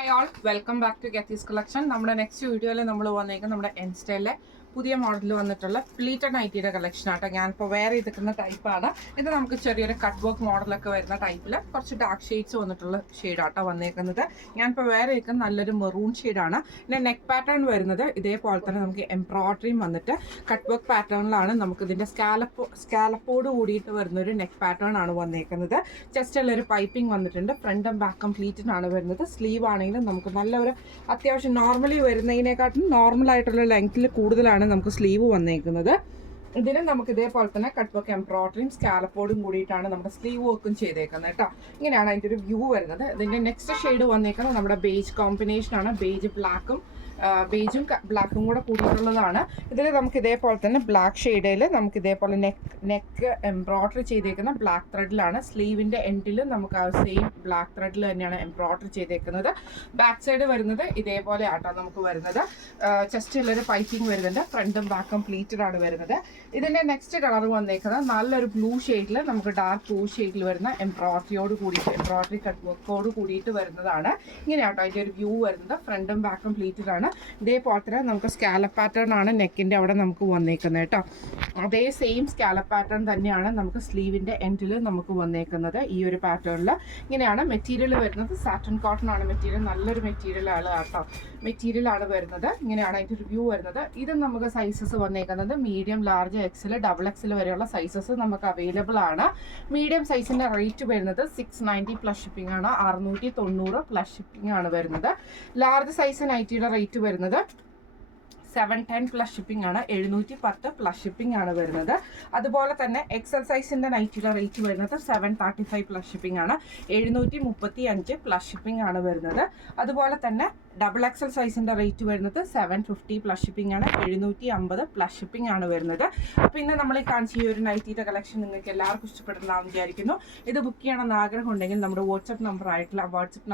Hi all, welcome back to Getty's collection. നമ്മുടെ next വീഡിയോയിൽ നമ്മൾ വന്നേക്കും നമ്മുടെ ഇൻസ്റ്റയിലെ പുതിയ മോഡൽ വന്നിട്ടുള്ള പ്ലീറ്റഡ് നൈറ്റിയുടെ കളക്ഷൻ ആട്ടോ. ഞാനിപ്പോൾ വെയർ ചെയ്തിരിക്കുന്ന ടൈപ്പാണ് ഇത്. നമുക്ക് ചെറിയൊരു കട്ട് വർക്ക് മോഡലൊക്കെ വരുന്ന ടൈപ്പിൽ കുറച്ച് ഡാർക്ക് ഷെയ്ഡ്സ് വന്നിട്ടുള്ള ഷെയ്ഡാട്ടോ വന്നേക്കുന്നത്. ഞാനിപ്പോൾ വെയർ ചെയ്തിരിക്കുന്ന നല്ലൊരു മെറൂൺ ഷെയ്ഡാണ്. പിന്നെ നെക്ക് പാറ്റേൺ വരുന്നത് ഇതേപോലെ തന്നെ നമുക്ക് എംബ്രോയിഡറിയും വന്നിട്ട് കട്ട് വർക്ക് പാറ്റേണിലാണ്. നമുക്ക് ഇതിൻ്റെ സ്കാലപ്പോട് കൂടിയിട്ട് വരുന്നൊരു നെക്ക് പാറ്റേൺ ആണ് വന്നേക്കുന്നത്. ചെസ്റ്റിലൊരു പൈപ്പിംഗ് വന്നിട്ടുണ്ട്. ഫ്രണ്ടും ബാക്ക് കംപ്ലീറ്റഡ് ആണ് വരുന്നത്. സ്ലീവ് ആണെങ്കിലും നമുക്ക് നല്ലൊരു അത്യാവശ്യം നോർമലി വരുന്നതിനെക്കാട്ടും നോർമലായിട്ടുള്ള ലെങ്ത്തിൽ കൂടുതലാണ് നമുക്ക് സ്ലീവ് വന്നേക്കുന്നത്. ഇതിന് നമുക്ക് ഇതേപോലെ തന്നെ കട്ട് വർക്ക് എംബ്രോയിഡറിയും സ്കാലപ്പോടും കൂടിയിട്ടാണ് നമ്മുടെ സ്ലീവ് വർക്കും ചെയ്തേക്കുന്നത് കേട്ടോ. ഇങ്ങനെയാണ് അതിൻ്റെ ഒരു വ്യൂ വരുന്നത്. ഇതിൻ്റെ നെക്സ്റ്റ് ഷെയ്ഡ് വന്നേക്കുന്നത് നമ്മുടെ ബേജ് കോമ്പിനേഷനാണ്. ബേജും ബ്ലാക്കും കൂടെ കൂടിയിട്ടുള്ളതാണ്. ഇതിൽ നമുക്ക് ഇതേപോലെ തന്നെ ബ്ലാക്ക് ഷെയ്ഡിൽ നമുക്ക് ഇതേപോലെ നെക്ക് എംബ്രോയിഡറി ചെയ്തേക്കുന്ന ബ്ലാക്ക് ത്രെഡിലാണ്. സ്ലീവിൻ്റെ എൻഡിൽ നമുക്ക് ആ സെയിം ബ്ലാക്ക് ത്രെഡിൽ തന്നെയാണ് എംബ്രോയിഡറി ചെയ്തേക്കുന്നത്. ബാക്ക് സൈഡ് വരുന്നത് ഇതേപോലെ ആട്ടോ നമുക്ക് വരുന്നത്. ചെസ്റ്റിലൊരു പൈപ്പിംഗ് വരുന്നുണ്ട്. ഫ്രണ്ടും ബാക്കും കംപ്ലീറ്റഡ് ആണ് വരുന്നത്. ഇതിൻ്റെ നെക്സ്റ്റ് കളർ വന്നേക്കുന്നത് നല്ലൊരു ബ്ലൂ ഷെയ്ഡിൽ നമുക്ക് ഡാർക്ക് ബ്ലൂ ഷെയ്ഡിൽ വരുന്ന എംബ്രോയിഡറി കട്ട് വർക്കോട് കൂടിയിട്ട് വരുന്നതാണ്. ഇങ്ങനെയാട്ടോ അതിൻ്റെ ഒരു വ്യൂ വരുന്നത്. ഫ്രണ്ടും ബാക്കും കംപ്ലീറ്റഡ് ആണ്. ഇതേപോലെ തന്നെ നമുക്ക് സ്കാലപ്പ് പാറ്റേൺ ആണ് നെക്കിൻ്റെ അവിടെ നമുക്ക് വന്നേക്കുന്നത് കേട്ടോ. അതേ സെയിം സ്കാലപ്പ് പാറ്റേൺ തന്നെയാണ് നമുക്ക് സ്ലീവിൻ്റെ എൻഡിൽ നമുക്ക് വന്നേക്കുന്നത്. ഈ ഒരു പാറ്റേണിൽ ഇങ്ങനെയാണ് മെറ്റീരിയൽ വരുന്നത്. സാറ്റൻ കോട്ടൺ ആണ് മെറ്റീരിയൽ. നല്ലൊരു മെറ്റീരിയലാണ് കേട്ടോ. മെറ്റീരിയലാണ് വരുന്നത്. ഇങ്ങനെയാണ് അതിൻ്റെ ഒരു വ്യൂ വരുന്നത്. ഇത് നമുക്ക് സൈസസ് വന്നേക്കുന്നത് medium, large, XL, double XL വരെയുള്ള സൈസസ് നമുക്ക് അവൈലബിൾ ആണ്. മീഡിയം സൈസിൻ്റെ റേറ്റ് വരുന്നത് 690 പ്ലസ് ഷിപ്പിംഗ് ആണ്. 690 പ്ലസ് ഷിപ്പിംഗ് ആണ് വരുന്നത്. ലാർജ് സൈസ് നൈറ്റിയുടെ റേറ്റ് വരുന്നത് 710 പ്ലസ് ഷിപ്പിംഗ് ആണ്. 710 പ്ലസ് ഷിപ്പിംഗ് ആണ് വരുന്നത്. അതുപോലെ തന്നെ എക്സൽ സൈസിൻ്റെ നൈറ്റിയുടെ റേറ്റ് വരുന്നത് 735 പ്ലസ് ഷിപ്പിംഗ് ആണ്. 735 പ്ലസ് ഷിപ്പിംഗ് ആണ് വരുന്നത്. അതുപോലെ തന്നെ ഡബിൾ എക്സൽ സൈസിൻ്റെ റേറ്റ് വരുന്നത് 750 പ്ലസ് ഷിപ്പിംഗ് ആണ്. 750 പ്ലസ് ഷിപ്പിംഗ് ആണ് വരുന്നത്. അപ്പോൾ ഇന്ന് നമ്മൾ ഈ കാണിച്ച ഈ ഒരു നൈറ്റിയുടെ കളക്ഷൻ നിങ്ങൾക്ക് എല്ലാവർക്കും ഇഷ്ടപ്പെടുന്നതാണെന്ന് വിചാരിക്കുന്നു. ഇത് ബുക്ക് ചെയ്യണമെന്ന് ആഗ്രഹം ഉണ്ടെങ്കിൽ നമ്മുടെ വാട്സപ്പ്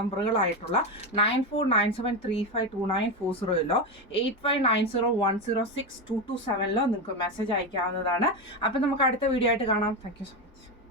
നമ്പറുകളായിട്ടുള്ള 9497352940 8590106227 നിങ്ങൾക്ക് മെസ്സേജ് അയക്കാവുന്നതാണ്. അപ്പോൾ നമുക്ക് അടുത്ത വീഡിയോ ആയിട്ട് കാണാം. Thank you so much.